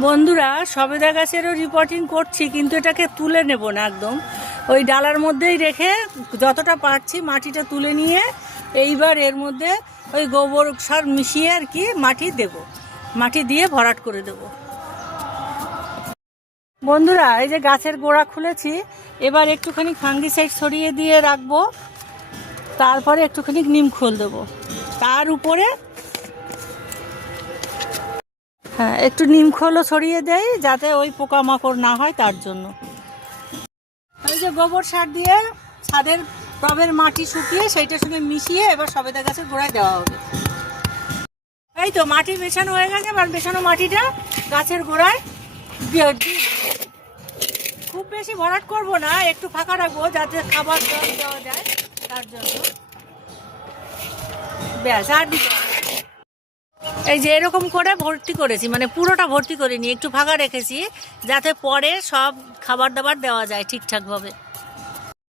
বন্ধুরা, সবেদা গাছেরও রিপোর্টিং করছি, কিন্তু এটাকে তুলে নেব না, একদম ওই ডালার মধ্যেই রেখে যতটা পারছি মাটিটা তুলে নিয়ে এইবার এর মধ্যে ওই গোবর সার মিশিয়ে আর কি মাটি দেব, মাটি দিয়ে ভরাট করে দেব। বন্ধুরা, এই যে গাছের গোড়া খুলেছি, এবার একটুখানি ফাঙ্গিসাইড ছড়িয়ে দিয়ে রাখবো, তারপরে একটুখানি নিম খোল দেবো তার উপরে। হ্যাঁ, একটু নিম খোলও ছড়িয়ে দেয় যাতে ওই পোকামাকড় না হয় তার জন্য। এই যে গোবর সার দিয়ে ছাদের টবের মাটি শুকিয়ে সেইটার সঙ্গে মিশিয়ে এবার সবেদা গাছের গোড়ায় দেওয়া হবে। এই তো মাটি মেশানো হয়ে গেছে, এবার মেশানো মাটিটা গাছের গোড়ায় খুব বেশি ভরাট করব না, একটু ফাঁকা রাখবো যাতে খাবার দেওয়া যায় তার জন্য। ব্যাস, আর দিতে এই যে এরকম করে ভর্তি করেছি, মানে পুরোটা ভর্তি করিনি, একটু ফাঁকা রেখেছি যাতে পরে সব খাবার দাবার দেওয়া যায় ঠিকঠাকভাবে।